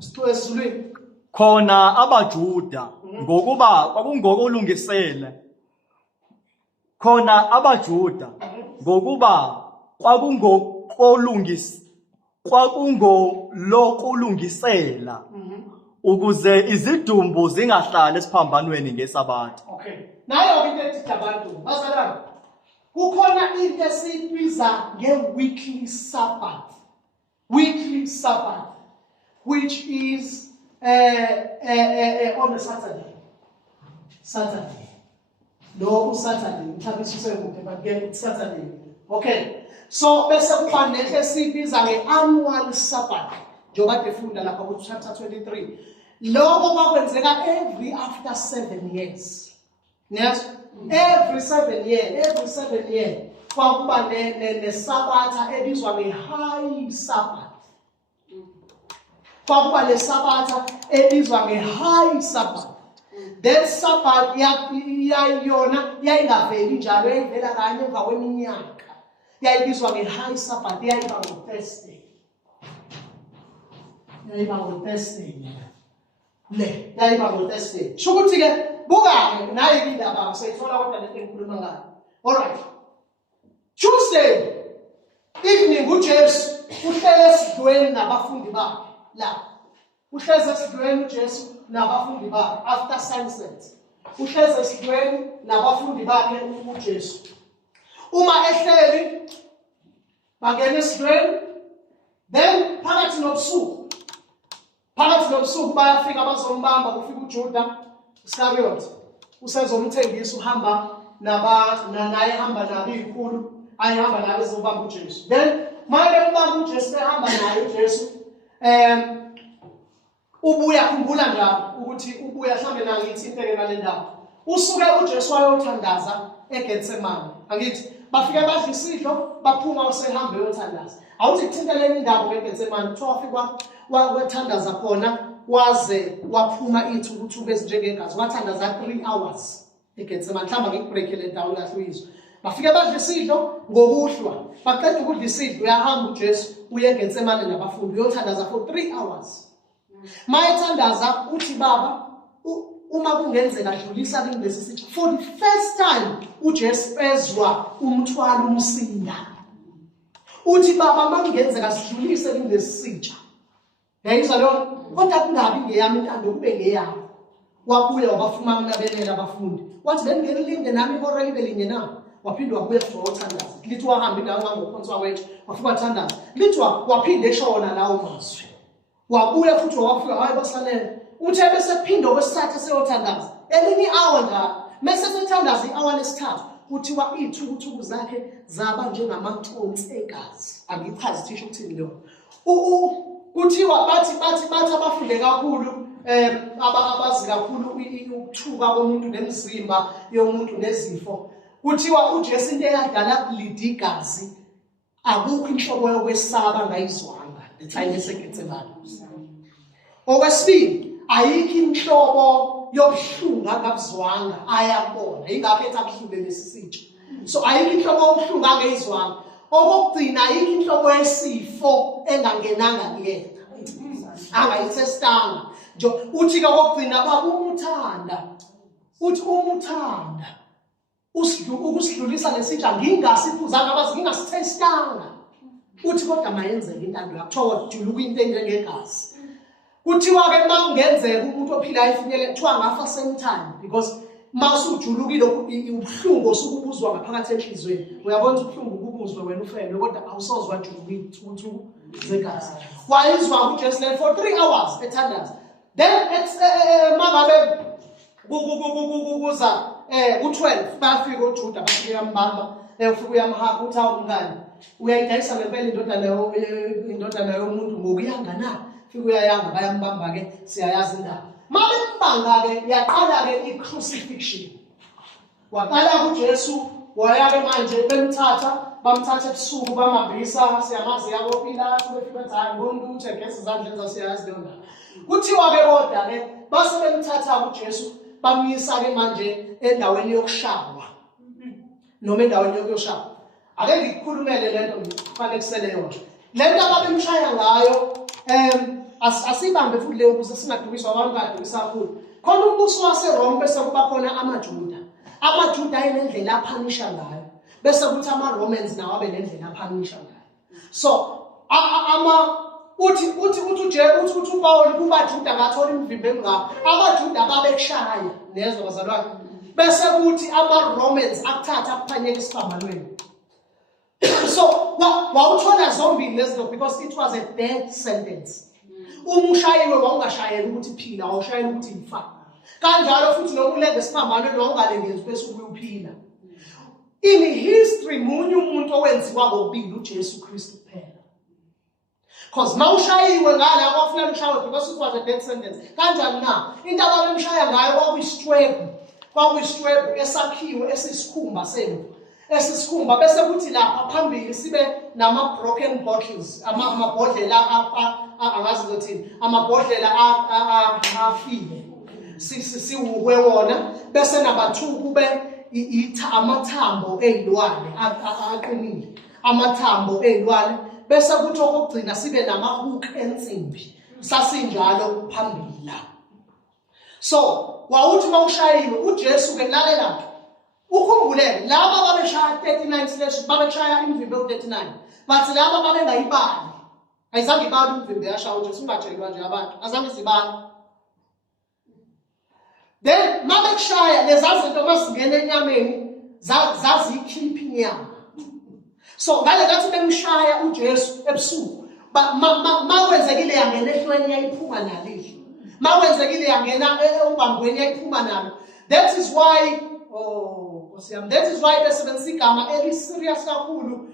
Sithwesizulwini. Khona abaJuda ngokuba kwakungokulungisele. Khona abaJuda ngokuba kwakungolokulungisela ukuze izidumbu zingahlali esiphambanweni ngeSabatha. Okay. Nayo into ethi abantu bazalwane. Kukhona into esiyibiza nge-weekly Sabbath. Weekly Sabbath, which is on a Saturday. Saturday. No, Saturday. But again, it's Saturday. Okay. So, bese kuba nento esiyibiza nge-annual Sabbath. Njengoba defunda lapha ku chapter 23. Lokho kwakwenzeka every after 7 years. Yes? Every 7 years. Kwakuba ne Sabbath ebizwa nge-high Sabbath. Kwakuba le Sabbath ebizwa nge-high Sabbath. That Sabbath yayona yayingaveli njalo yayivela kanye emva kweminyaka. Yayibizwa nge-high Sabbath, yayiba ngo-Thursday. Yayiba ngo-Thursday. Yayiba ngo-Thursday. Shukuthi ke buka-ke nayo indaba sayithola kodwa lento engikhuluma ngayo. All right. Tuesday evening uJesu uhlele esidweni nabafundi bakhe la. Uhleze esidweni uJesu nabafundi bakhe after sunset. Uhleze esidweni nabafundi bakhe uJesu. Uma ehleli bangena esidweni, then phakathi nobusuku bayafika bazombamba, kufika uJuda Iscariot usezomthengisa, uhamba naye hamba nabo izikhulu, ayehamba naye ezobamba uJesu. Then manje ubamba uJesu behamba naye uJesu, ubuya khumbula njalo ukuthi ubuya mhlambe nangithi inteke ngale ndawo. Usuke uJesu wayothandaza eGetsemane. Angithi bafike badla isidlo baphuma usehambe uyothandaza. Awuthi kuthinteleni indawo eGetsemane kuthiwa wafika wathandaza khona waze waphuma ithukuthuku ezinjengegazi. Wathandaza 3 hours eGetsemane. Mhlawumbe ngikubreakele down kahle uyizwa. Bafike badla isidlo ngokuhlwa. Baqeda ukudla isidlo uyahamba uJesu uye eGetsemane nabafundi uyothandaza for 3 hours. Mayethandaza uthi Baba uma kungenzeka dlulisa kulesi sitsha. For the first time uJesu ezwa umthwalo umsinda. Uthi Baba makungenzeka sidlulise kulesi sitsha. Yayizwa lo kodwa kungabi ngeyami intando kube ngeyami. Wabuya wabafuma unabelela abafundi. Wathi bengelilinde nami ihora libe linye na. Waphinde wabuya for uthandaza. Lithi wahamba indawo ngangokhonzwa wethu wafika wathandaza. Lithi waphinde eshona lawo mazwi. Wabuya futhi wafika hayi basalele. Uthe bese phinda okwesithathu seyothandaza. Elinye hour njalo. Mase sethandaza i-hour lesithathu. Kuthiwa ithukuthuku zakhe zaba njengamaconsi egazi. Angichazi thisho ukuthini lo. Kuthiwa bathi abafunde kakhulu abazi kakhulu ukuthuka komuntu nemizimba yomuntu nezifo. Kuthiwa uJesu into eyadala kulida igazi akukho inhlobo yokwesaba ngayizwanga letime eseGetsemane. Okwesibili ayikho inhlobo yobuhlungu akabuzwanga ayabona. Ingakho ethi abuhlungu lesisitsha. So ayikho inhlobo yobuhlungu angeyizwanga. Okugcina ayikho inhlobo yesifo engangenanga kuyena. Angayithestanga. Nje uthi kokugcina baba umuthanda. Uthi umuthanda. Ukusidlulisa lesitsha ngingasiphuzanga abazi ngingasithestanga. Uthi kodwa mayenzeke intando yakho. Kuthiwa juluka into enjengegazi. Kuthiwa ke makungenzeka umuntu ophilayo ifinyele kuthiwa ngafa same time because masujulukile ubuhlungu osukubuzwa ngaphakathi enhlizweni. Uyabona ubuhlungu kubuzwe wena ufele kodwa awusozwa juluka ithuku zegazi. Wayizwa uJesu le for 3 hours ethandaza. Then mangabe kuza u12 bafika uJuda bafika yambamba ufika uyamhaka uthi awumngani uyayidayisa ngempela indodana yomuntu ngokuyanga na. Fika uyayanga bayambamba ke siyayazi indaba. Mabembanga ke yaqala ke i-crucifixion. Waqala uJesu waya ke manje bamthatha ebusuku bamabisa siyamazi yabo Pilato befika hayi ngomuntu uthe ngezi izandla zasiyazi leyo ndaba. Kuthiwa ke kodwa ke base bemthatha uJesu bamisa ke manje endaweni yokushawa. Noma endaweni yokushawa. Ake ngikukhulumele lento ngifanele kusele yona. Lento ababemshaya ngayo asibambe futhi leyo ukuze singadukiswa abantu badukisa kakhulu. Khona umbuso waseRome bese kuba khona amaJuda. AmaJuda ayinendlela aphanisha ngayo. Bese kuthi amaRomans nawo abe nendlela aphanisha ngayo. So uthi uPaul kubaJuda ngathola imvimbo engaka. AmaJuda babekushaya nezwe bazalwane. Bese kuthi amaRomans akuthatha akuphanyeka isiphambanweni. So wawuthola zombili lezo because it was a death sentence. Umushayiwe wawungashayela ukuthi phila, awushayela ukuthi ifa. Kanjalo futhi noma ulenze isiphambanweni wawungalengezi bese ukuyophila. In history munye umuntu owenziwa kokubili uJesu Kristu kuphela. Because mawushayiwe ngala kwafuneka ushawe because it was a death sentence. Kanjani na? Into ababemshaya ngayo kwakuyisitrwebu esakhiwe esisikhumba semvu. Esisikhumba bese kuthi lapha phambili sibe nama broken bottles, amabhodlela angazi ukuthi amabhodlela afile. Siwuwe wona bese nabathu kube amathambo ezilwane aqinile, amathambo ezilwane bese kuthi okugcina sibe namahook ensimbi sasinjalo phambili la. So wawuthi mawushayiwe uJesu ke lalela ukhumbule laba babeshaya 39/ babeshaya imvimbo u39 bathi laba babengayibali ayizange ibali imvimbo yashaya uJesu ungatshelwa nje abantu azange sibali. Then mabekushaya leza zinto masingena enyameni zazikhipha inyama. So ngale kathi bemshaya uJesu ebusuku makwenzekile yangena ehlweni yayiphuma nalihlo. Makwenzekile yangena ubambweni yayiphuma nalo. That is why that is why besebenzisa igama eli serious kakhulu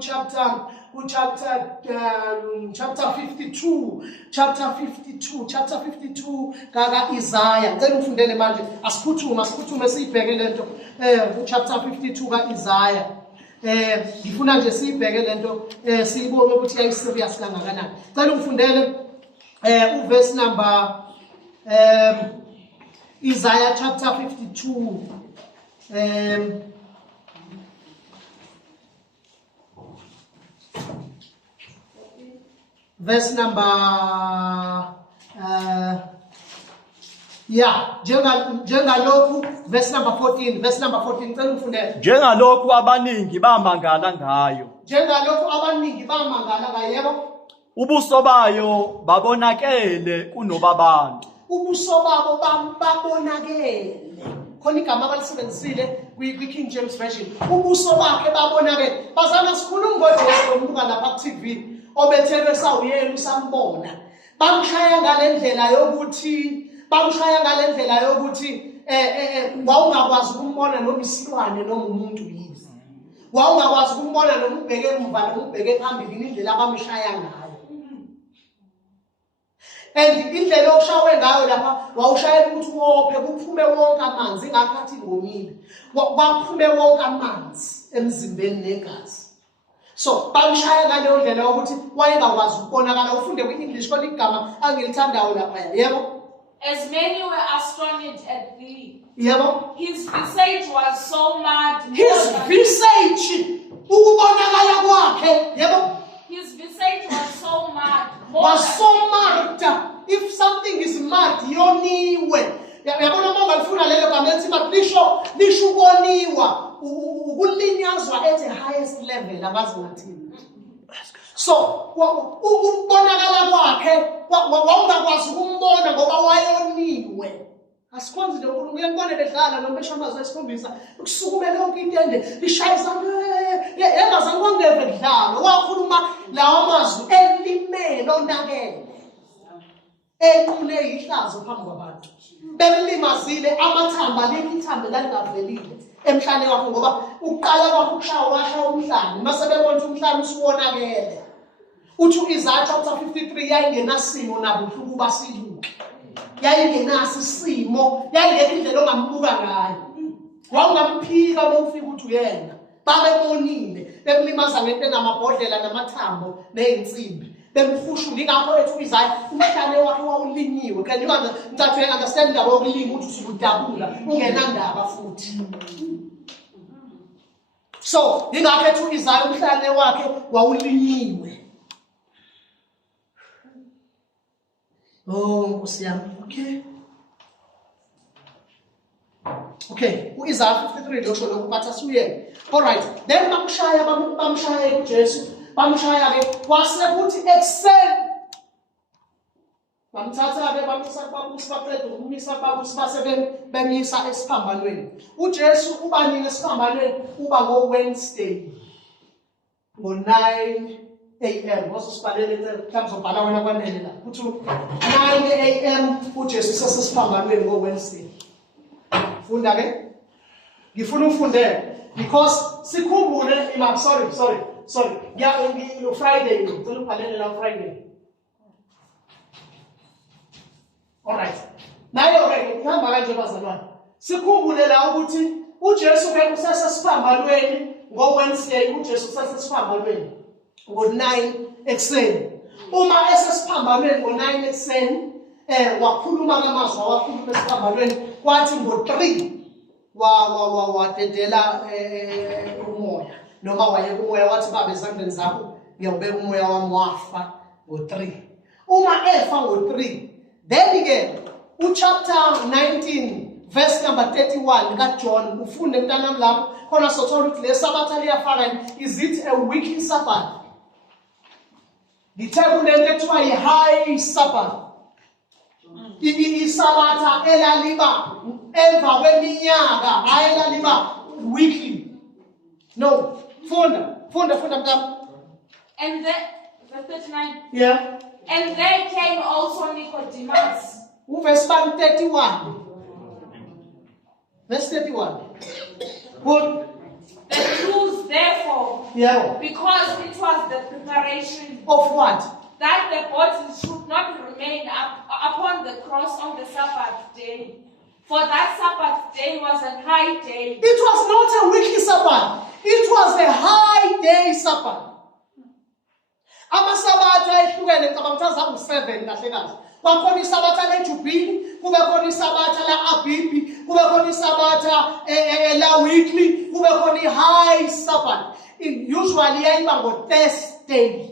chapter 52 kaka Isaiah. Ngicela ufundele manje asiphuthume siyibheke lento chapter 52 ka Isaiah. Ngifuna nje siyibheke lento siyibone ukuthi yayi serious kangakanani. Ngicela ufundele uverse number Isaiah chapter 52 verse number njengalokhu verse number 14 ngicela ufundele njengalokhu abaningi bamangala ngayo yebo ubuso bayo babonakele kunobabantu ubuso babo babonakele. Khona igama abalisebenzisile kwi-King James Version. Ubuso bakhe babonakele. Bazama sikhuluma ngoJesu ombuka lapha ku-TV obethelwe sawuyena usambona. Bamshaya ngalendlela yokuthi wawungakwazi ukumbona noma isilwane noma umuntu yini. Wawungakwazi ukumbona noma ubheke emuva noma ubheke phambili indlela abamshaya ngayo. And indlela oshawe ngayo lapha wawushayela ukuthi wophe kuphume wonke amanzi ingakhathi ngomile. Kwaphume wonke amanzi emzimbeni negazi. So bamshaya ngaleyo ndlela yokuthi wayengakwazi ukubonakala. Ufunde kwi-English kodwa igama angilithandayo lapha yebo. As many were astonished at thee. Yebo. His visage was so mad. His visage ukubonakala kwakhe yebo. His visage was so mad. Was so marked. If something is marked, yoniwe. Yabona mongalifuna lelo gama lithi but lisho ukoniwa, ukulinyazwa at the highest level abazi ngathini. So ukubonakala kwakhe wawungakwazi ukumbona ngoba wayoniwe. Asikhonzi nje uNkulunkulu ngibone bedlala noma beshamazwe esikhombisa ukusukumela yonke into ende lishayisana engazange kwangeve kudlala wakhuluma lawa mazwi elimele onakele equle ihlazo phambi kwabantu bemlimazile amathamba lelithambe lalingavelile emhlane wakho ngoba uqala kwakho ukushawa umhlane mase bebona umhlane usuwonakele. Uthi uIsaiah chapter 53 yayingenasimo nabuhlu kuba siluke. Yayingenasi isimo, yayingekho indlela ongambuka ngayo. Wawungamphika bawufika ukuthi uyena. Babebonile, bemlimaza ngento enamabhodlela namathambo nezinsimbi. Bemhushu ngakho ethi uIsaiah umhlane wakhe wawulinyiwe. Can you understand indaba yokulima ukuthi usukudabula ungenandaba futhi. So, ngakho ethi uIsaiah umhlane wakhe wawulinyiwe. Oh, Nkosi yami. Okay, Isaiah 53 lokho lokho bathi asuyeke. All right. Then bamshaya uJesu. Bamshaya ke kwase kuthi ekuseni. Bamthatha ke bamisa baqeda ukumisa base bemisa esiphambanweni. UJesu ubanike esiphambanweni uba ngoWednesday. Ngo 9 a.m. Wasibhalele mhlawumbe uzobhala wena kwanele la. Kuthi 9 a.m. uJesu sesiphambanweni ngoWednesday. Funda ke? Ngifuna ufundele because sikhumbule sorry. Yeah, Friday, ngicela ubhalele la Friday. All right. Nayo ke ihamba kanje bazalwane. Sikhumbule la ukuthi uJesu ke usesesiphambanweni ngoWednesday, uJesu usesesiphambanweni ngo9 ekseni. Uma esesiphambanweni ngo9 ekseni, wakhuluma ngamazwi wakhuluma esiphambanweni kwathi ngo3 wadedela umoya noma wayeka umoya wathi baba ezandleni zakho ngiyawubeka umoya wami wafa ngo3. Uma efa ngo3 then again uchapter 19 verse number 31 kaJohn ufunde mntanami lapho khona sothola ukuthi le sabatha liyafana is it a weekly sabbath ngithekule into ekuthiwa yi-high sabbath isabatha elaliba emva kweminyaka hayi elaliba weekly no funda mntana. And then verse 39. Yeah. And there came also Nicodemus. Verse 31. Verse 31. Good. The Jews therefore, Yeah. because it was the preparation Of what? that the bodies should not remain upon the cross on the Sabbath day. For that Sabbath day was a high day. It was not a weekly Sabbath. It was a high day Sabbath. Amasabatha ehlukene ngicabanga ukuthi azabu7 kahle kahle. Kwakhona isabatha leJubili, kube khona isabatha laAbibi, kube khona isabatha la weekly, kube khona i-high Sabbath. Usually yayiba ngo-Thursday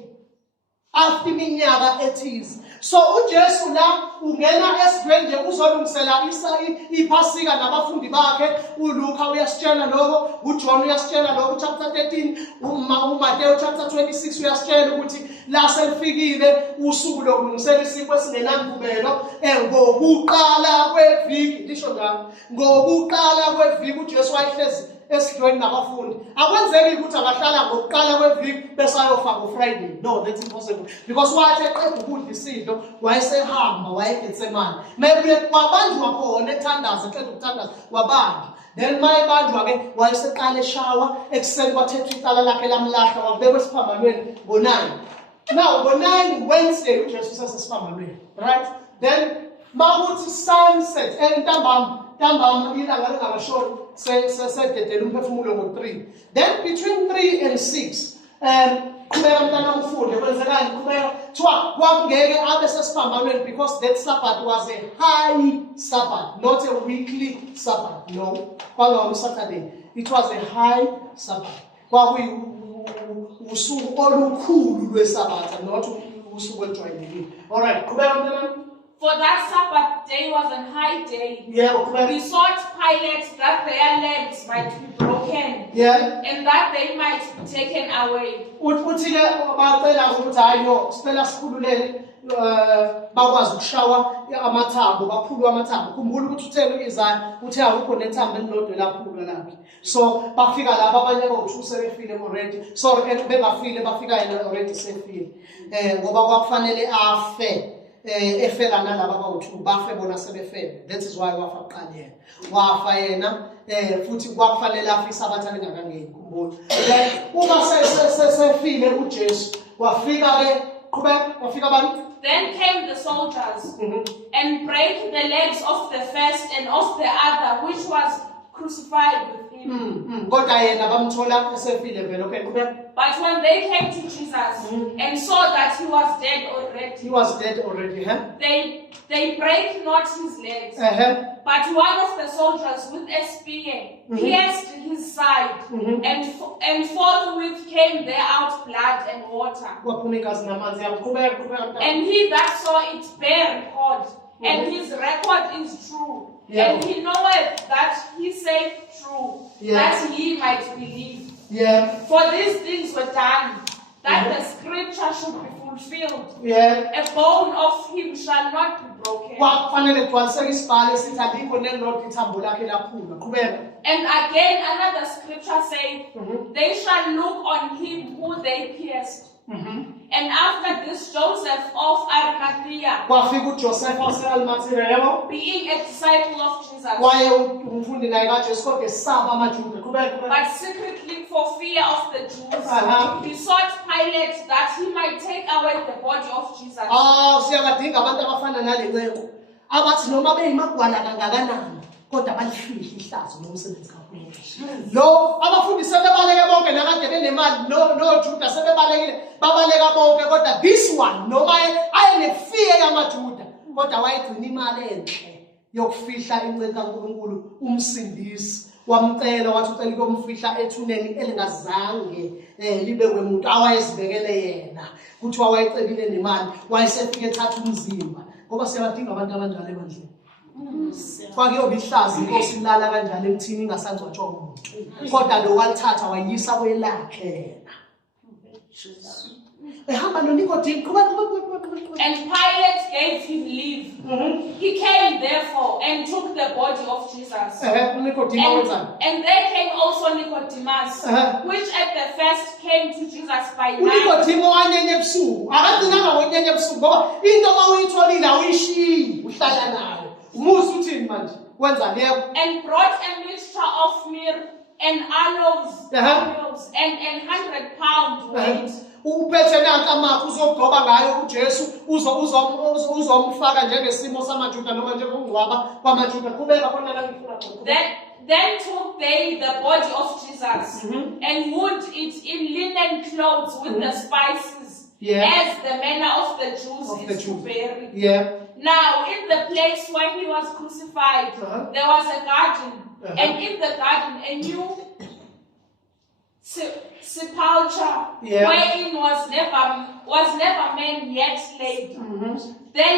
after iminyaka ethize. So uJesu la ungena esidweni nje uzolungisela iphasika nabafundi bakhe. uLuka uyasitshela lokho, uJohn uyasitshela lokho chapter 13, uMateyu chapter 26 uyasitshela ukuthi la selifikile usuku lokulungisela isipho esingenamvubelo ngokuqala kweviki. Lisho njalo ngokuqala kweviki uJesu wayehlezi esidweni nabafundi. Akwenzeki ukuthi akahlala ngokuqala kweviki bese ayofa ngoFriday. No, that's impossible. Because wathi eqeda ukudla isidlo wayesehamba wayeGetsemane. Maybe kwabanjwa khona ethandaza eqeda ukuthandaza wabanjwa. Then mayebanjwa ke wayeseqala eshawa ekuseni kwathethwa icala lakhe lamlahla wabekwa esiphambanweni ngo9. Now ngo9 Wednesday uJesu sesesiphambanweni. Right? Then mawuthi sunset ntambama ilanga lingakashoni sededela umphefumulo ngo3. Then between 3 and 6 qhubeka mntana ufunde kwenzekani qhubeka thiwa kwakungeke abe sesiphambanweni because that Sabbath was a high Sabbath, not a weekly Sabbath. No, kwanga Saturday. It was a high Sabbath. Kwakuyi usuku olukhulu lweSabbath, not usuku olujwayelekile. All right, qhubeka mntana. For that Sabbath day was a high day. Yeah, okay. Besought Pilate that their legs might be broken, Yeah. and that they might be taken away. Uthi ke bacela ukuthi hayo sicela sikhululele bakwazi ukushawa amathambo baphulwa amathambo. Khumbula ukuthi uthele Isaiah uthe akukho nethambo elilodwa laphulwa laphi. So bafika laba abanye bo2 sebefile already. So bengafile bafika yena already sefile. Ngoba kwakufanele afe. Efela nalaba abawu2 bafe bona sebefele. That is why wafa kuqala yena. Wafa yena futhi kwakufanele afe isabatha lingakangeni khumbula. Uma sefile uJesu wafika ke qhubeka wafika abantu. Then came the soldiers and brake the legs of the first and of the other which was crucified with him. Kodwa yena bamthola esefile vele. Okay qhubeka. But when they came to Jesus and saw that he was dead already, He was dead already, huh? they brake not his legs. But one of the soldiers with a spear pierced his side, and forthwith came there out blood and water. And he that saw it bare record and his record is true. Yeah. And he knoweth that he said true, Yeah. that ye might believe. Yeah. For these things were done, that the scripture should be fulfilled. Yeah. A bone of him shall not be broken. Kwafanele gcwaliseke isibhalo sithi alikho nelilodwa ithambo lakhe laphula. Qhubeka. And again, another scripture says, they shall look on him who they pierced. And after this, Joseph of Arimathea, Kwafika uJoseph wase-Arimathea, yebo? being a disciple of Jesus, Waye umfundi naye kaJesu kodwa esaba amaJuda. Qhubeka. but secretly for fear of the Jews, Uh-huh. besought Pilate that he might take away the body of Jesus. Siyabadinga abantu abafana nale nceku abathi noma beyimagwala kangakanani kodwa balifihle ihlazo lomsebenzi kaNkulunkulu. Lo abafundi sebebaleke bonke nakade benemali noJuda sebebalekile babaleka bonke kodwa this one noma ayenefear yamaJuda kodwa wayegcina imali enhle yokufihla inceka kaNkulunkulu umsindisi wamcela wathi ucela ukumfihla ethuneni elingazange libekwe umuntu awayezibekele yena kuthiwa wayecebile nemali wayesefike ethatha umzimba ngoba siyabadinga abantu abanjalo ebandleni. Kwakuyoba ihlazo inkosi ilala kanjalo emthini ingasangcwatshwa umuntu kodwa lo walithatha wayisa kwelakhe yena ehamba noNicodemus. And Pilate gave him leave. He came therefore and took the body of Jesus. And there came also Nicodemus, which at the first came to Jesus by night. uNicodemus wanyenye ebusuku akagcinanga ngonyenye ebusuku ngoba into mawuyitholile awuyishiyi uhlala nayo umusi uthini manje wenza leyo. And brought a mixture of myrrh and aloes and 100 pound weight. Uphethe nanka amakho uzogcoba ngayo uJesu uzomfaka njengesimo samaJuda noma njengokungcwaba kwamaJuda. Qhubeka khona la ngifuna khona. Then took they the body of Jesus and wound it in linen clothes with the spices, as the manner of the Jews is to bury. Now in the place where he was crucified, there was a garden, and in the garden a new sepulchre, wherein was never man yet laid. There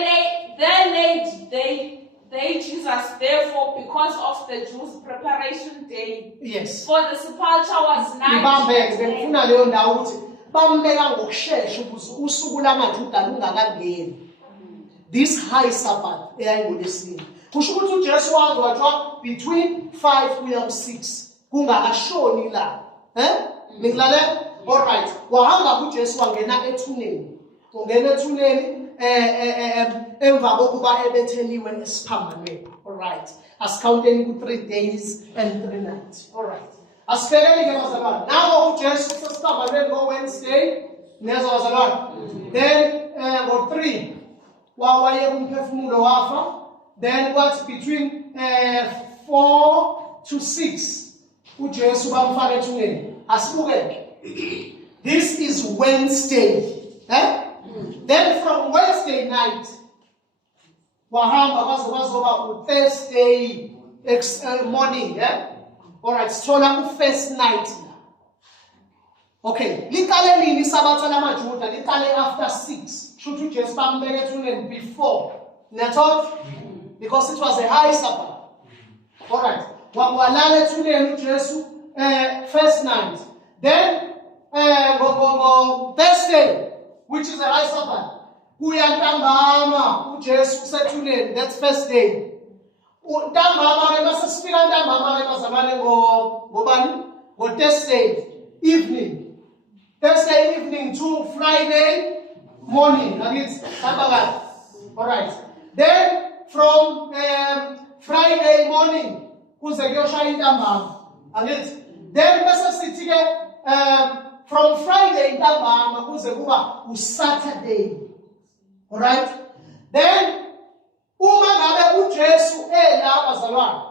laid they Jesus therefore because of the Jews' preparation day. Yes. For the sepulchre was night. Ngifuna leyo ndawo ukuthi bambeka ngokusheshsha ukuze usuku lamaJuda lungakangeni. This high Sabbath eyayingolesine. Kusho ukuthi uJesu wangcwatshwa between 5 kuya ku6 kungakashoni la. Ngilalela? All right. Wahamba kuJesu wangena ethuneni. Ungena ethuneni emva kokuba ebetheliwe esiphambanweni. All right. Asicounteni ku 3 days and 3 nights. All right. Asibhekele ke bazalwane. Nawo uJesu sesiphambanweni ngo-Wednesday nezwa bazalwane. Then ngo-3 waye umphefumulo wafa. Then what's between 4 to 6 uJesu bamfaka ethuneni. Asibukeke. This is Wednesday. Then from Wednesday night wahamba kwaze kwazoba Thursday morning. All right, sithola first night. Okay, liqale nini isabatha lamaJuda? Liqale after 6. Should you just bambeke ethuneni before? Nathot? Because it was a high Sabbath. All right. Walala ethuneni uJesu first night. Then Thursday, which is a high Sabbath. Uyantambama uJesu usethuneni. That's first day. Ntambama ke masifika ntambama ke bazalwane ngobani? Ngo Thursday evening. Thursday evening to Friday morning. All right. Then from Friday morning kuze kuyoshaya intambama. Then bese sithi ke from Friday ntambama kuze kuba Saturday. All right? Then uma ngabe uJesu la bazalwane.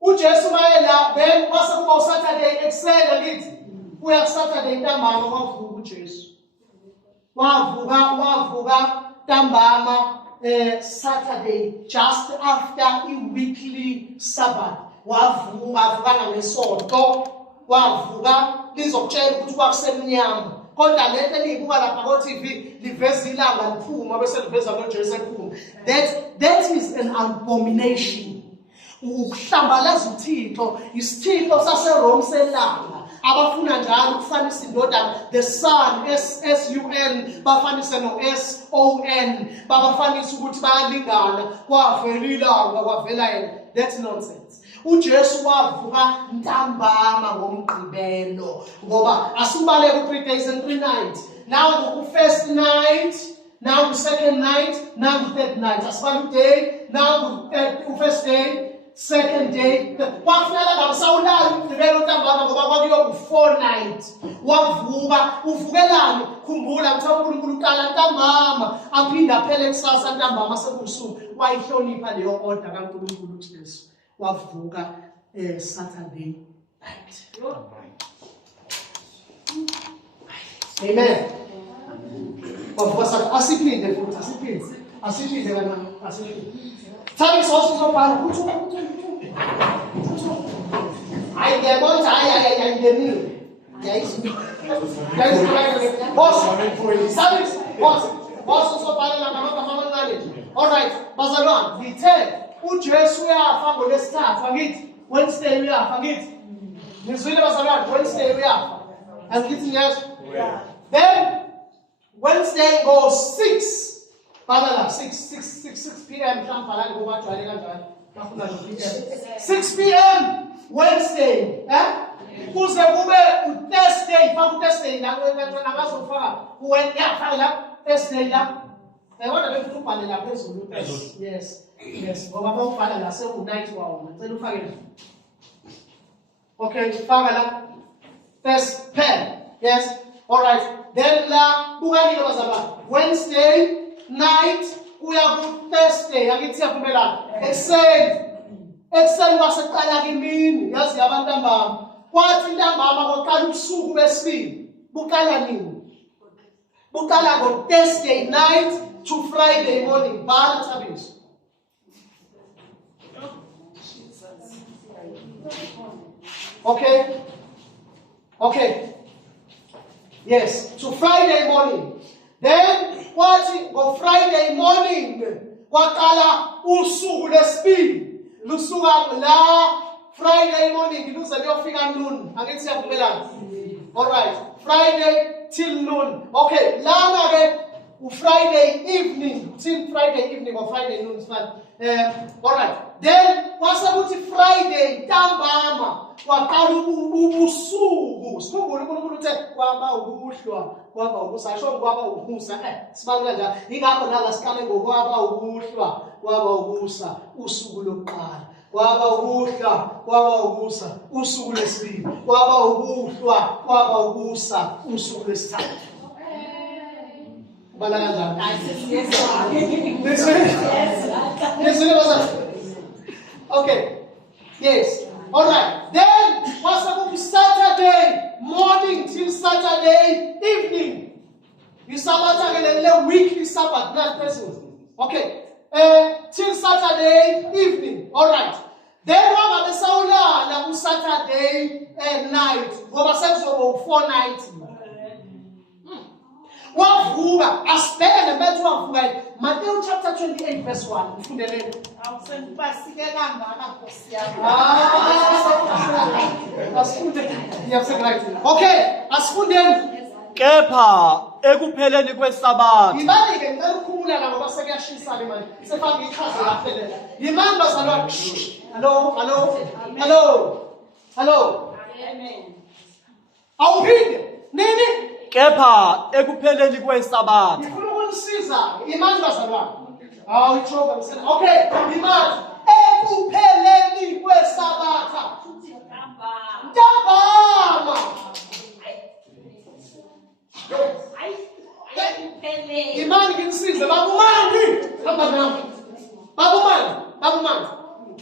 uJesu mayela then kwase kuba Saturday eksena lithi. Kuya Saturday ntambama wavuka uJesu. Wavuka ntambama Saturday just after a weekly Sabbath. Wavuka ngesonto wavuka lizokutshela ukuthi kwakusemnyama kodwa lento eniyibuka lapha ko TV liveza ilanga liphuma bese liveza noJesu ephuma. That is an abomination. Ukuhlambalaza uThixo, isithixo saseRome selanga. Abafuna njalo ukufanisa indodana the sun SUN bafanise no SON babafanisa ukuthi bayalingana kwavela ilanga kwavela yena. That's nonsense. uJesu wavuka ntambama ngomgqibelo ngoba asubaleke ku3 days and 3 nights. Now the first night, now the second night, now the third night. Asibale day, now the first day, second day. Kwakufanele ngamsawulala umgqibelo ntambama ngoba kwakuyo 4 night. Wavuka uvukelani? Khumbula ukuthi uNkulunkulu uqala ntambama aphinde aphele kusasa ntambama sekubusuku. Wayihlonipha leyo order kaNkulunkulu uJesu. Wavuka Saturday night. Amen. Wavuka asiphinde futhi asipinde kana asipinde. Thabi sosi sobhala ukuthi ayiyabona ayiyayingeni. Yes. Boss sobhala namama knowledge. All right, bazalwane, ngithe uJesu uyafa ngolesithathu angithi Wednesday uyafa angithi nizwile bazalwane Wednesday uyafa angithi yes then Wednesday goes 6 balala 6 p.m. mhlawumbe la ngoba jwale kanjani bafuna lo p.m. 6 p.m. Wednesday kuze kube uThursday fa uThursday la ngazofaka uwena la Thursday la wona befuna ubhale la phezulu yes ngoba bawubhala la seku-night wawo ngicela ufake la okay faka la first pen yes all right then la bukanike bazalwane Wednesday night uya ku Thursday angithi siyavumelana ekuseni kwaseqala kimini yazi abantu ntambama kwathi ntambama kwaqala ubusuku besibili buqala nini buqala ngo Thursday night to Friday morning bhala thabisi. Okay. Yes, to Friday morning. Then what on Friday morning? Wakala usuku lesibili. Lusuka la Friday morning luze liyofika noon. Angithi siyavumelana. All right. Friday till noon. Okay, lana ke Friday evening till Friday evening or Friday noon is fine. All right. Then wasabuthi Friday ntambama waqala ubusuku sikhumbule uNkulunkulu uthe kwaba ukuhlwa kwaba ukusasho kwaba ukusa sibale kanjani ingakho nala siqale ngokwaba ukuhlwa kwaba ukusa usuku lokuqala kwaba ukuhlwa kwaba ukusa usuku lesibili kwaba ukuhlwa kwaba ukusa usuku lesithathu bala kanjani yes okay yes all right then was Saturday morning till Saturday evening you Sabbath again weekly Sabbath not person okay till Saturday evening all right then waba besawulala ku Saturday night ngoba sekuzoba 4 nights wavuka asibheke bethu wavuka Matthew chapter 28 verse 1 ufundeleni awusengibasike kangaka Nkosi yami asifunde right okay asifundeni kepha ekupheleni kwesabatha imali ke ngicela ukukhumula la ngoba sekuyashisa le mali sefaka ichaze laphelela imali bazalwane hello amen awuphinde nini kepha ekupheleni kwesabatha ngifuna ukunisiza imali bazalwane ichoka bisena okay imali ekupheleni kwesabatha ntambama imali nginisize babumani hamba nami babumani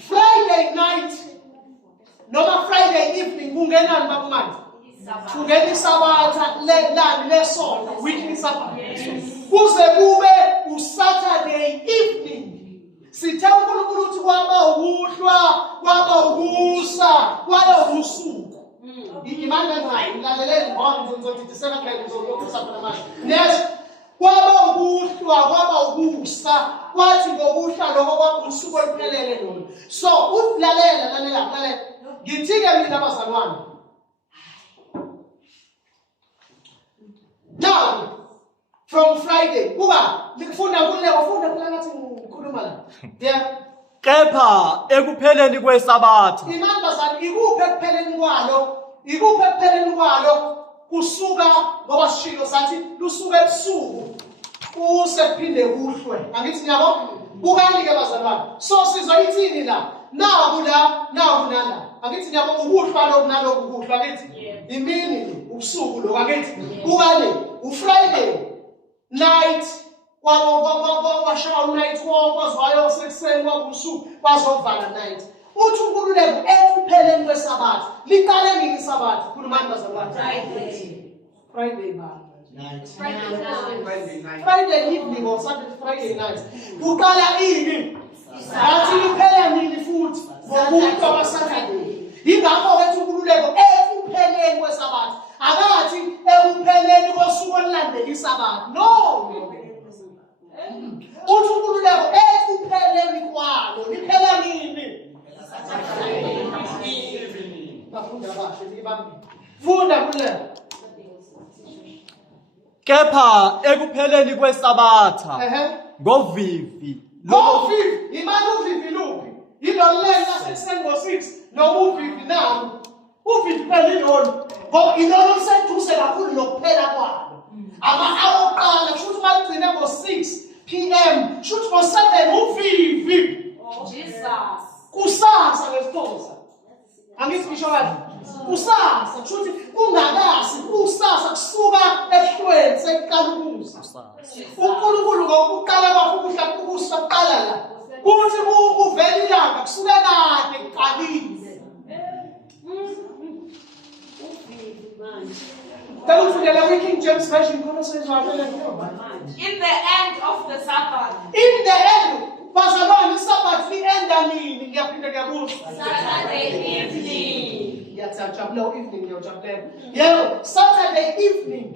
Friday night noma Friday evening kungenani babumani kungena isabatha lesonto weekly sabbath kuze kube uSaturday evening sithe uNkulunkulu uthi kwaba ukuhlwa kwaba ukusa kwaba ubusuku imali ngayo ilaleleni ngoba ngizodidisela phela ngizokuzama nokusa kwathi ngokuhla lokho kwakusuku oluphelele lona. So lalela ngithi-ke mina bazalwane, now from Friday kuba ngifunda phela ngathi ngikhuluma la, yeah. Kepha ekupheleni kwesabatha Imani bazalwane, ikuphi ekupheleni kwalo kusuka ngoba sishilo sathi lusuka ebusuku kusephinde kuhlwe. Angithi ngiyabo? Bukani-ke bazalwane. So sizoyithini la? Nawu nala. Angithi ngiyabo ukuhlwa lokhu nalokhu ukuhlwa angithi? Imini ubusuku lokhu angithi? Bukani uFriday night kwashaya night kwazwayo sekuseni kwabusuku kwazovala night. Uthi uNkululeko ekupheleni kwesabatha liqale nini isabatha? Khulumani bazalwane. Friday night. Friday evening or Saturday Friday night. Kuqala ini? Athi liphela nini futhi? Ngokuhlwa kwaSaturday. Yingakho ke uNkululeko ekupheleni kwesabatha. Akathi ekupheleni kosuku olulandela isabatha. No. Uthi uNkululeko ekupheleni kwalo liphela nini? Funda kule. kepha ekupheleni kwesabatha ngovivi Ngovivi, imali uvivi luphi? Yilolele lasekuseni ngo-6 noma uvivi nawo. Uvivi phela ilona. Ngoba ilona oluseduze kakhulu nokuphela kwalo. Ama-hour okuqala kusho ukuthi baligcine ngo-6 p.m. kusho ukuthi ngo-7 uvivi. Jesus. Kusasa ngesixhosa. Angithi ngisho kahle. Kusasa kusho ukuthi kungakasi kusasa kusuka ehlweni sekuqala ukusa. uNkulunkulu ngokuqala kwakhe ukuhla ukusa kuqala la. Kuthi uvela ilanga kusuka kade kuqalile. King James Version khona sezwakala njengoba. In the end of the Sabbath. In the end, bazalwane isabathi lienda nini? Ngiyaphinda ngiyabuza. Saturday evening. Ngiyajabula evening ngiyajabulela. Yebo, Saturday evening.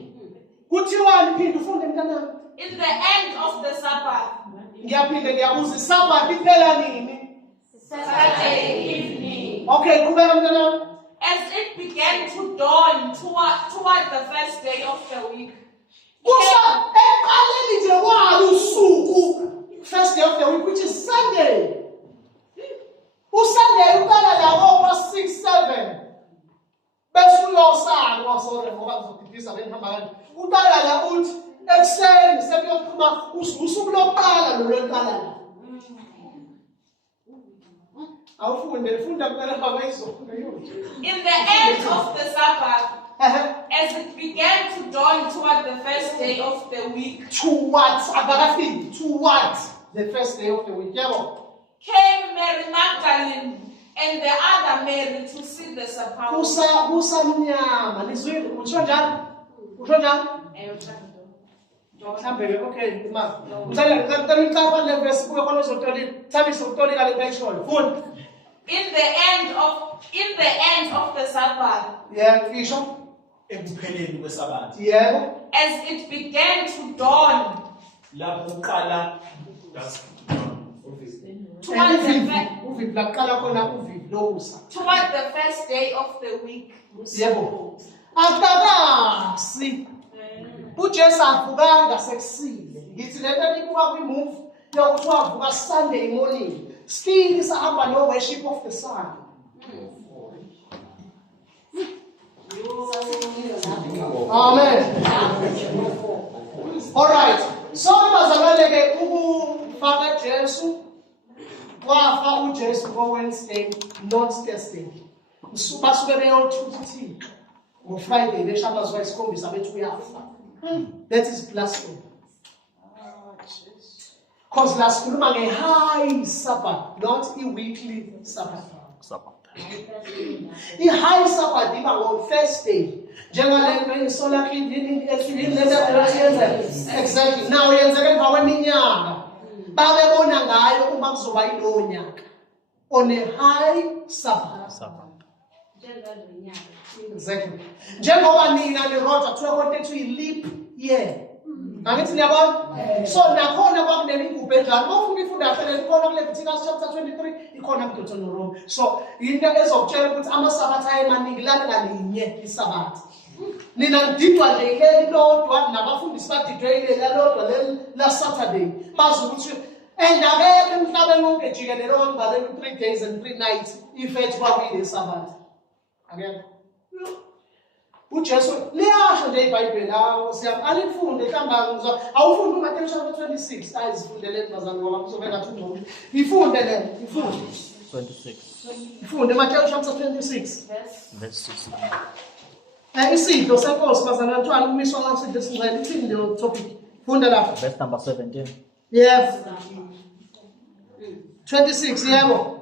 Kuthiwani phinda ufunde mntanami? In the end of the Sabbath. Ngiyaphinda ngiyabuza isabathi iphela nini? Saturday evening. Okay, qhubeka mntanami. As it began to dawn toward the first day of the week. Kusa eqaleni nje kwalo usuku, first day of the week, which is Sunday. USunday uqala la past 6-7. Bese uyosala sorry ngoba ngizodidisa benihamba kanje. Uqala la uthi ekuseni sekuyophuma usuku lokuqala lo lweqala la. In the end of the Sabbath, as it began to dawn toward the first day of the week, towards the first day of the week, came Mary Magdalene and the other Mary to see the sepulchre. Kusamnyama lizwile utsho njalo okay ma ngicela uqapha le verse kuye khona uzotolika thabisa ukutolika le page fund. In the end of the Sabbath. Yeah, ngisho ekupheleni kwesabatha yebo. As it began to dawn. lapho uqala toward the first day of the week. Yebo. Akakasi. uJesu avukanga sekusile. Ngithi lento libuka kwi-move yokuthi wavuka Sunday morning. Still sahamba no worship of the sun. Amen. All right. So bazalwane ke ukufaka Jesu wafa uJesu ngoWednesday not Thursday. Basuke beyothutha ngoFriday beshabazwa isikhombisa bethi uyafa. That is blasphemy. Because last khuluma nge-high Sabbath, not a-weekly Sabbath. I-high Sabbath iba ngo-first day. Njengalento in-solar cleaning, exactly. Now yenzeka emva kweminyaka. Babebona ngayo uma kuzoba yilowo nyaka. On a high Sabbath. Exactly. Njengoba nina niroja kuthiwa konke kuthiwa i-leap year. Angithi niyabona? So nakhona kwakunele ingubhe enjalo. Mawufuna ifunda kahle ikhona kuLeviticus chapter 23, ikhona kuDeuteronomy. So into ezokutshela ukuthi amasabatha ayemaningi ngalinye isabatha. Nina ngididwa nje ileli lodwa nabafundisi badidwe ileli lodwa la Saturday. Bazi ukuthi endabeke emhlabeni wonke jikelele ongibalele 3 days and 3 nights ifethi kwakuyile isabatha. Akekho. uJesu liyasho nje iBhayibheli hawo siyam alifunde mhlamba ngizwa awufundi uMateyu chapter 26 ayizifundele bazana ngoba kuzobeka ngathi ungcono ifunde le ifunde 26 ifunde Mateyu chapter 26 verse 6 isidlo senkosi bazana ntwana umiswa ngasidlo esingcwele ithini le topic funda lapha verse number 17 yes 26 yebo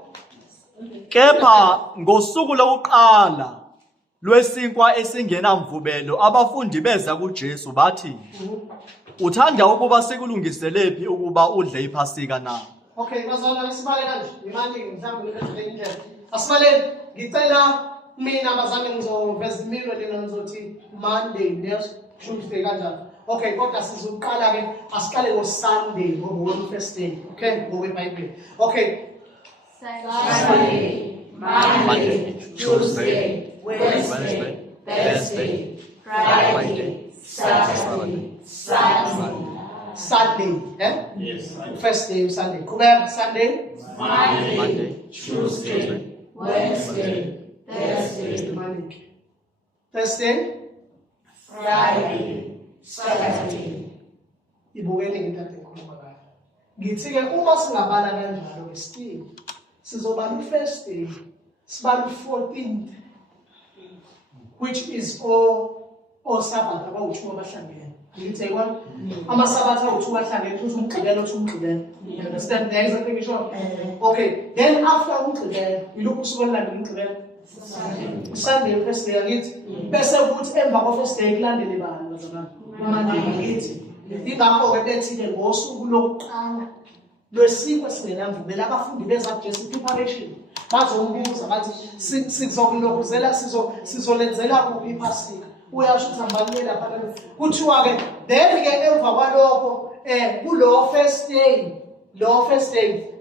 kepha ngosuku lokuqala lwesinkwa esingenamvubelo abafundi beza kuJesu bathi uthanda ukuba sikulungiselephi ukuba udle iPhasika na. Okay bazalwane asibale kanje imali mhlawumbe ngikwenze indlela asibale ngicela mina bazane ngizoveza imilo lena ngizothi Monday next Tuesday kanjalo. Okay kodwa sizoqala ke asiqale ngo Sunday ngoba first day okay ngoweBhayibheli. Okay Sunday, Monday, Tuesday, Wednesday, Thursday, Friday, Saturday, Sunday. Sunday, eh? Yes. First day Sunday. Kuba Sunday, Monday, Tuesday, Wednesday, Thursday, Thursday, Friday, Saturday. ibukeni ngitathe ngikhuluma ngayo. Ngithi ke uma singabala kanjalo ke still sizobala first day, sibala 14th, which is all Sabbath abawu2 abahlangene. Ngithi ayibona amasabatha awu2 abahlangene futhi umgqibelo uthi umgqibelo. You understand there is a thing sure. Okay, then after umgqibelo yilokhu usuku elilandela umgqibelo. Sunday first day ngithi bese ukuthi emva ko first day kulandele bani bazalwane. Monday ngithi ingakho ke bethile ngosuku lokuqala lwesinkwa esingenamvubelo abafundi beza kuJesu preparation bazombuza bathi sizokulokuzela sizolenzela kuphi iPhasika uyasho ukuthi ambalele lapha kuthiwa ke then ke emva kwalokho kulo first day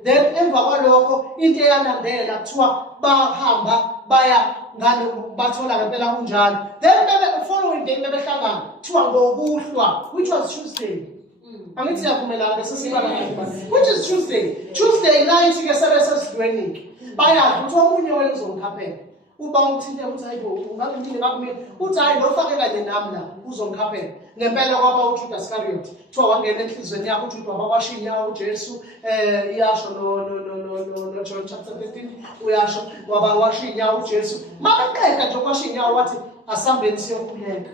then emva kwalokho into eyalandela kuthiwa bahamba baya ngale bathola ngempela kunjalo then bebe following day bebehlangana kuthiwa ngokuhlwa which was Tuesday. Angithi siyavumelana bese sibala which is Tuesday night ke sebesesidweni baya ukuthi omunye wenzongikhaphela uba umthinte uthi hayibo ungabe ngine ngakumina uthi hayi lofake kanye nami la uzongikhaphela ngempela kwaba uJudas Iscariot kuthiwa wangena enhlizweni yakhe uJudas wakwasha inyawo uJesu iyasho no John chapter 15 uyasho wabawasha inyawo uJesu maqeda nje ukwasha inyawo wathi asambeni siyokhuleka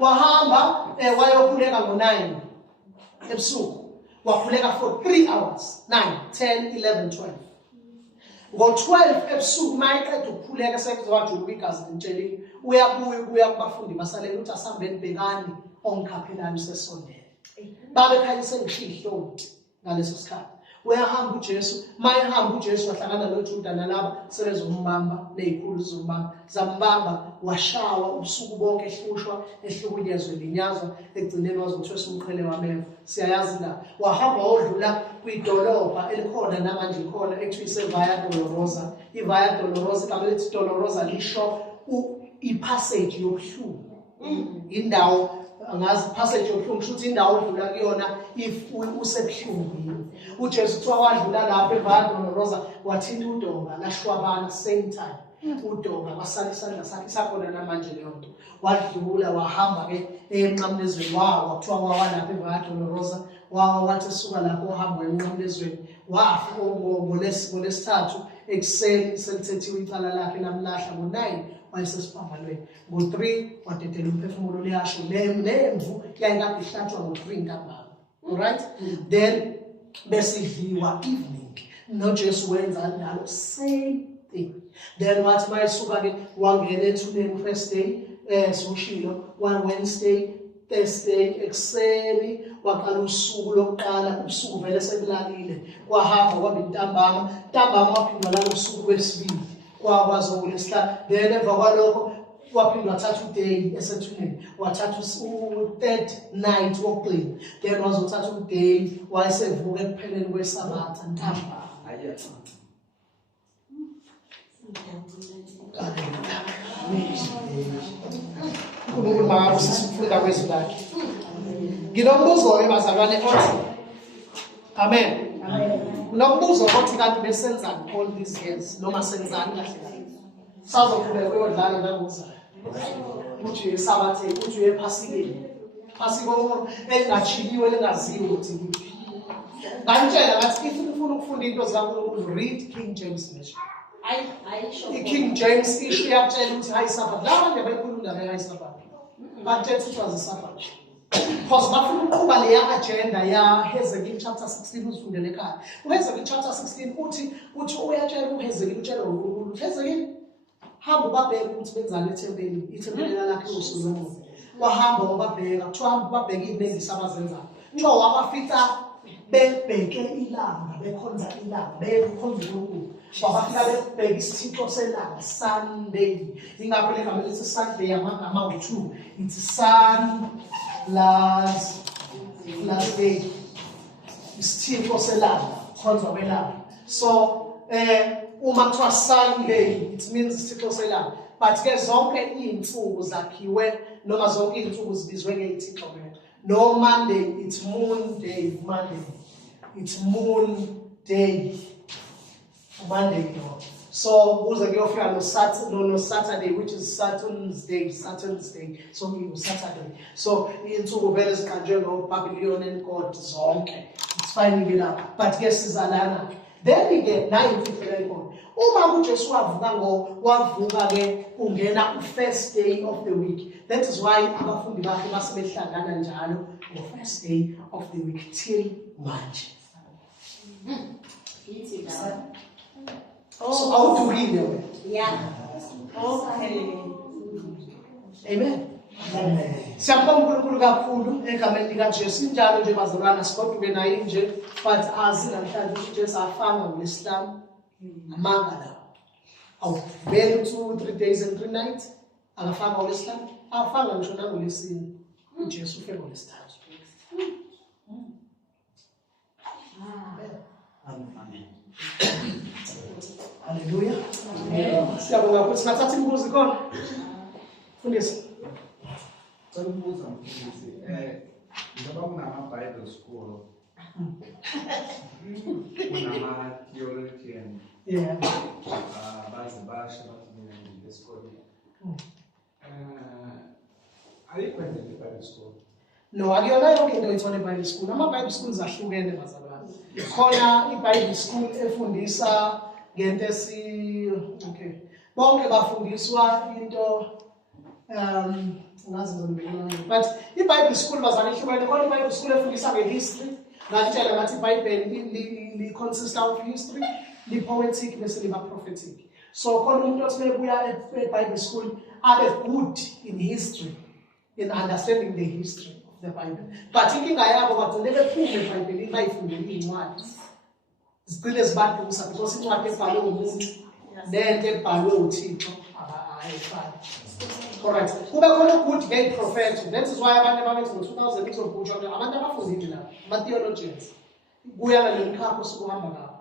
wahamba wayokhuleka ngo9 ebusuku wakhuleka for 3 hours 9 10 11 12 ngo12 ebusuku mayeqeda ukukhuleka sekuzowajula igazi lentsheli uyabuya kuya kubafundi basalela uthi asambeni bhekani ongikhaphelayo sesondele babekhanyise ngishihlo ngaleso sikhathi uyahamba uJesu mayehamba uJesu wahlangana noJuda nalaba sebezombamba nezikhulu zombamba zambamba washawa ubusuku bonke ehlushwa ehlukunyezwe linyazwa egcineni wazothwesa umqhele wameva siyayazi la wahamba odlula kwidolobha elikhona namanje ikhona ekuthiwa Via Dolorosa iVia Dolorosa igama lithi Dolorosa lisho ipassage yobuhlungu indawo angazi passage yobuhlungu futhi indawo odlula kuyona if usebuhlungwini uJesu kuthiwa wadlula lapha eVia Dolorosa wathinta udonga lashwabana same time udonga wasala isandla sakhe sakhona namanje leyo nto wadlula wahamba ke emnqamlezweni wawo kuthiwa wawalapha eVia Dolorosa wathi suka lapho uhamba emnqamlezweni wafa ngolesithathu ekuseni selithethiwe icala lakhe lamlahla ngo9 wayesesiphambalweni ngo3 wadedela umphefumulo liyasho lemvu yayikade ihlatshwa ngo3 ntambama alright then besidliwa evening noJesu wenza njalo same thing then wathi mayisuka ke wangena ethuneni first day soshilo one Wednesday Thursday ekuseni waqala usuku lokuqala usuku vele sekulalile kwahamba kwaba intambama waphinda lalo usuku lwesibili kwakwazi ukulesihlanu then emva kwalokho waphinde wathatha uday esethuneni, wathatha u-third night wokuclean, then wazothatha uday wayesevuka ekupheleni kwesabatha ntamba. uNkulunkulu makabusise ukufunda kwezwi lakhe. Nginombuzo-ke bazalwane othi, amen. Nombuzo othi kanti besenzani all these years noma senzani kahle kahle. Sazoqhubeka uyodlala nangozayo. Uthi esabathe, uthi ephasikeni. Phasiko elingachiliwe lingaziwe ukuthi kuphi. Ngantshela ngathi if ufuna ukufunda into zikaNkulunkulu read King James Version. King James isho iyakutshela ukuthi hayi Sabbath. La bantu abayikhuluma hayi Sabbath. Bathethe ukuthi was a Sabbath. Because bafuna ukuqhuba leya agenda ya Hezekiah chapter 16 uzifundele ekhaya. uHezekiah chapter 16 uthi uyatshela uHezekiah utshela uNkulunkulu Hezekiah hamba ubabheke ukuthi benzani ethempelini, ithempeli lakhe uSolomon. Wahamba wababheka, kuthiwa hamba ubabheke izinto abazenzayo. Njo wabafika bebheke ilanga, bekhonza ilanga, bekhonza uNkulunkulu. Wabafika bebheke isithixo selanga, Sunday. Ingakho le gama lithi Sunday amagama u2. It's sun last day. Isithixo selanga, khonza kwelanga. So uma kuthiwa Sunday it means isithixo selanga. But ke zonke izinsuku zakhiwe noma zonke izinsuku zibizwe ngezithixo ke. No Monday, it's moon day, Monday. It's moon day, Monday. So, kuze kuyofika no Saturday, which is Saturn's day. So, it was Saturday. So, insuku vele ziqanjwe ngoBabylonian god zonke. It's fine enough. But yes, sizalana. Then we get 9:59 on. Uma uJesu wavuka ke ungena first day of the week. That is why abafundi bakhe basebehlangana njalo first day of the week till March. So awudukile. Yeah. Okay. Amen. Siyabonga uNkulunkulu kakhulu egameni likaJesu. Injalo nje bazalwana sigoduke naye nje but azi namhlanje uJesu afanga ngoLwesihlanu amanga la. Awuveli 2-3 days and 3 nights akafanga ngoLwesihlanu, afanga ngisho nangoLwesine. uJesu ufike ngoLwesithathu. Amen. Hallelujah. Siyabonga ukuthi singathatha imibuzo khona. Fundisa. Ngizobuza mfundisi njengoba kunama-Bible school kunama-theologian baze basho bathi esikoleni ayikho nje i-Bible school. No, akuyona yonke into ethola eBible school. Ama-Bible schools ahlukene bazalwane. Khona iBible school efundisa ngento okay. Bonke bafundiswa into but iBible school bazalwane ihlukene. Khona iBible school efundisa ngehistory. Ngakutshela ngathi iBhayibheli li consist of history, li poetic bese liba prophetic. So khona umuntu othi mebuya eBible school abe good in history, in understanding the history of the Bible. But inkinga yabo bagcine bephume eBhayibhelini bayifundele incwadi. Zigcine zibadusa because incwadi ebhalwe umuntu nento ebhalwe uThixo ayifani. Alright. Kube khona good gay prophet. That is why abantu ababethi ngo-2000 izobhutshwa abantu abafundile la, ama-theologians. Kuya ngale mkhakha osukuhamba ngawo.